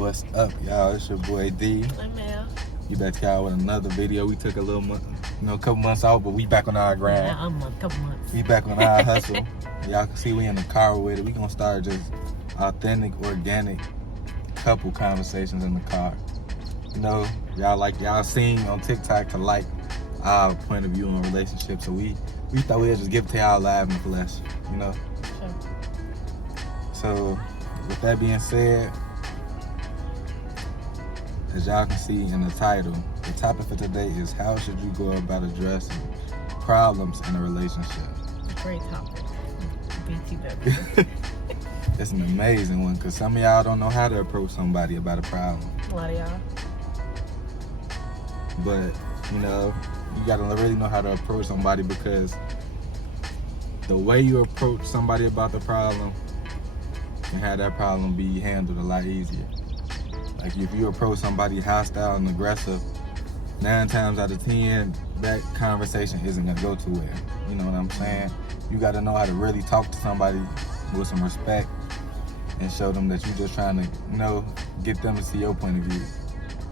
What's up, y'all? It's your boy D. D&Mel. We back y'all with another video. We took a little couple months off, but we back on our grind. Yeah, a couple months. We back on our hustle. Y'all can see we in the car with it. We gonna start just authentic, organic couple conversations in the car. You know, y'all seen on TikTok to like our point of view on relationships. So we thought we'd just give it to y'all live in the flesh. You know. Sure. So with that being said, as y'all can see in the title, the topic for today is how should you go about addressing problems in a relationship? Great topic. BTW. It's an amazing one because some of y'all don't know how to approach somebody about a problem. A lot of y'all. But, you know, you got to really know how to approach somebody because the way you approach somebody about the problem can have that problem be handled a lot easier. Like if you approach somebody hostile and aggressive, 9 times out of 10, that conversation isn't gonna go too well. You know what I'm saying? You gotta know how to really talk to somebody with some respect and show them that you're just trying to, you know, get them to see your point of view.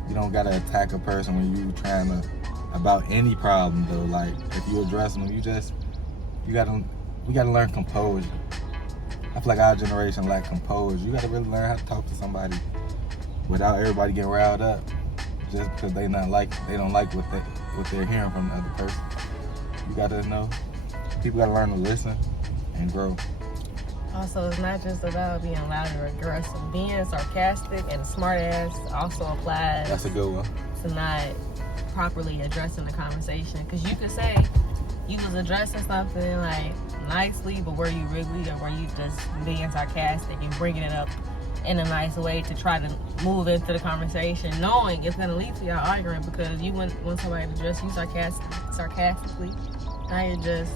You don't gotta attack a person when you trying to, about any problem though. Like if you addressing them, we gotta learn composure. I feel like our generation lack composure. You gotta really learn how to talk to somebody without everybody getting riled up just because they don't like what they're hearing from the other person. You gotta know, people gotta learn to listen and grow. Also, it's not just about being loud or aggressive. Being sarcastic and smart ass also applies. That's a good one. To not properly addressing the conversation. Because you could say you was addressing something like nicely, but were you really, or were you just being sarcastic and bringing it up in a nice way to try to move into the conversation, knowing it's going to lead to y'all arguing because you want somebody to address you sarcastically. Now you're just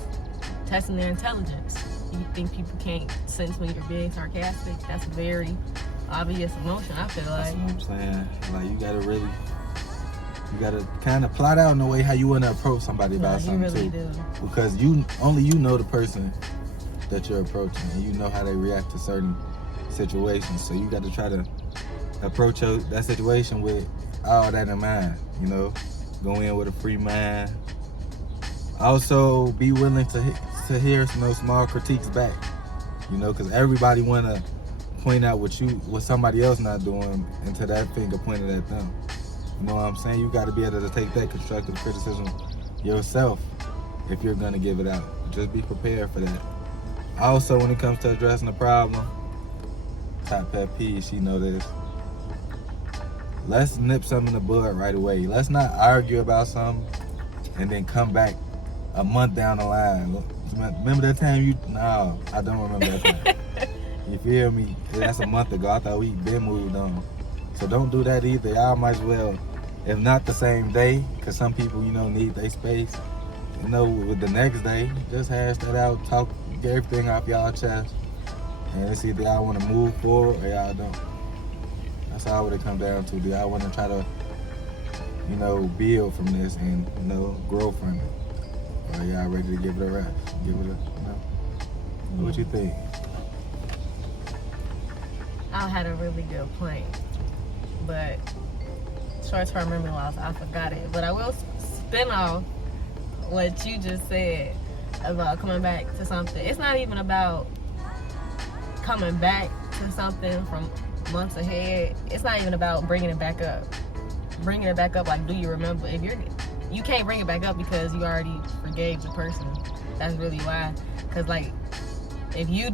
testing their intelligence. You think people can't sense when you're being sarcastic? That's a very obvious emotion, I feel like. That's what I'm saying. Like you gotta kind of plot out in a way how you want to approach somebody about something really too. Do. Because only you know the person that you're approaching and you know how they react to certain situations. So you got to try to approach that situation with all that in mind, you know. Go in with a free mind. Also be willing to hear some small critiques back, you know, because everybody want to point out what somebody else not doing until that finger pointed at them. You know what I'm saying? You got to be able to take that constructive criticism yourself if you're going to give it out. Just be prepared for that. Also, when it comes to addressing a problem, top pet peeve, she know this. Let's nip something in the bud right away. Let's not argue about something and then come back a month down the line. Remember that time No, I don't remember that time. You feel me? That's a month ago. I thought we been moved on. So don't do that either. Y'all might as well, if not the same day, because some people, you know, need their space. You know, with the next day, just hash that out, talk, get everything off y'all chest. And it's either y'all want to move forward or y'all don't. That's all what it comes down to. Do y'all want to try to, you know, build from this and, you know, grow from it? Or y'all ready to give it a rest? Give it a, you know? What you think? I had a really good point, but short-term memory loss, I forgot it. But I will spin off what you just said about coming back to something. It's not even about coming back to something from months ahead. It's not even about bringing it back up. Bringing it back up, like, do you remember? You can't bring it back up because you already forgave the person. That's really why. Because, like, if you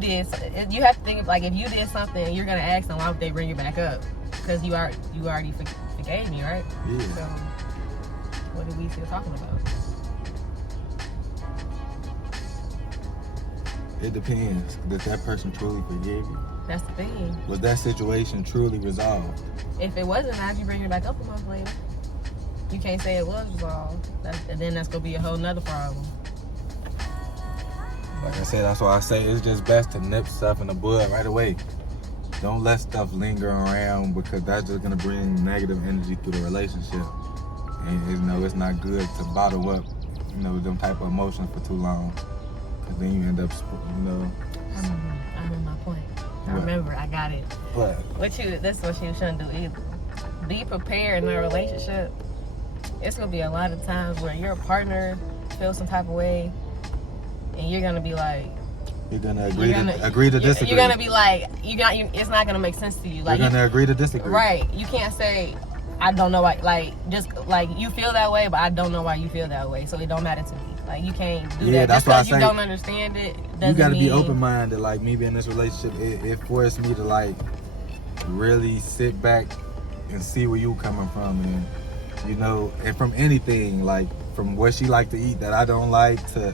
have to think, like, if you did something, you're going to ask them, why would they bring it back up? Because you already forgave me, right? Yeah. So, what are we still talking about? It depends. Did that person truly forgive you? That's the thing. Was that situation truly resolved? If it wasn't, how'd you bring it back up a month later? You can't say it was resolved. And then that's going to be a whole nother problem. Like I said, that's why I say it's just best to nip stuff in the bud right away. Don't let stuff linger around because that's just going to bring negative energy through the relationship. And, you know, it's not good to bottle up, you know, them type of emotions for too long. Because then you end up, you know. I remember my point. I remember, I got it. What? That's what you shouldn't do either. Be prepared in a relationship. It's gonna be a lot of times where your partner feels some type of way, and you're gonna be like, you're gonna agree to disagree. You're gonna be like, it's not gonna make sense to you. Like, you're gonna agree to disagree. Right. You can't say, I don't know why. Like, just like you feel that way, but I don't know why you feel that way, so it don't matter to me. Like, you can't do that. That's just why I because you say don't understand it. You gotta mean, be open-minded. Like me being in this relationship, it forced me to like really sit back and see where you coming from, and you know, and from anything, like from what she like to eat that I don't like to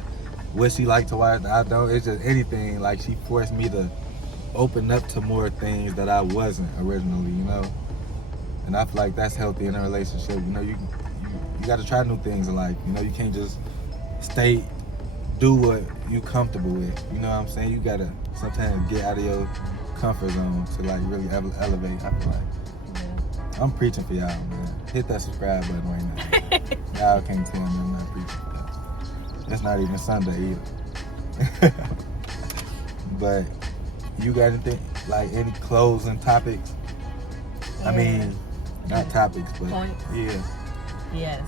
what she like to watch that I don't. It's just anything. Like she forced me to open up to more things that I wasn't originally, you know. And I feel like that's healthy in a relationship. You know, you got to try new things in life. You know, you can't just do what you comfortable with. You know what I'm saying? You got to sometimes get out of your comfort zone to like really elevate. I feel like I'm preaching for y'all, man. Hit that subscribe button right now. Y'all can't tell me I'm not preaching for y'all. It's not even Sunday either. But you got anything, like any closing topics? I mean, not topics, but points. Yeah. Yes.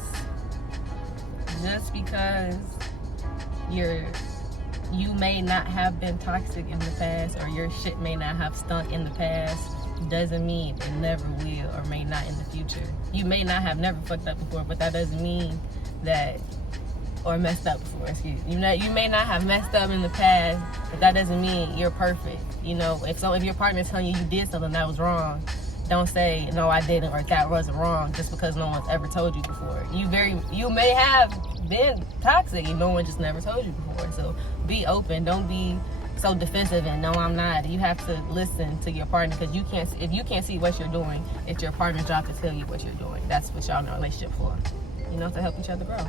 Just because you may not have been toxic in the past, or your shit may not have stunk in the past, doesn't mean it never will or may not in the future. You may not have never fucked up before, but that doesn't mean that, or messed up before, excuse me. You may not have messed up in the past, but that doesn't mean you're perfect. You know, if your partner's telling you did something that was wrong, don't say, no, I didn't, or that wasn't wrong, just because no one's ever told you before. You may have been toxic and no one just never told you before. So be open. Don't be so defensive and no, I'm not. You have to listen to your partner, because if you can't see what you're doing, it's your partner's job to tell you what you're doing. That's what y'all in a relationship for. You know, to help each other grow.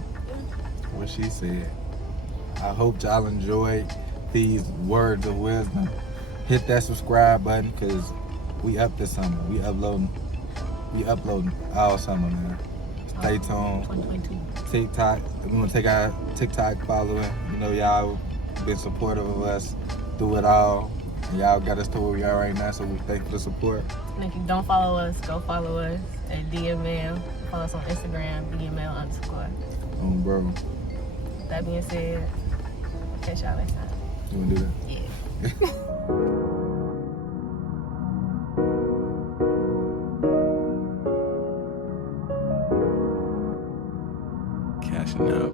What she said. I hope y'all enjoyed these words of wisdom. Hit that subscribe button, because we up this summer. We uploading all summer, man. Stay tuned. 2022. TikTok. We want to take our TikTok following. You know, y'all been supportive of us through it all. And y'all got us to where we are right now, so we thank you for the support. And if you don't follow us, go follow us at D&Mel. Follow us on Instagram, D&Mel_. Bro. With that being said, I'll catch y'all next time. You want to do that? Yeah. Cashing out.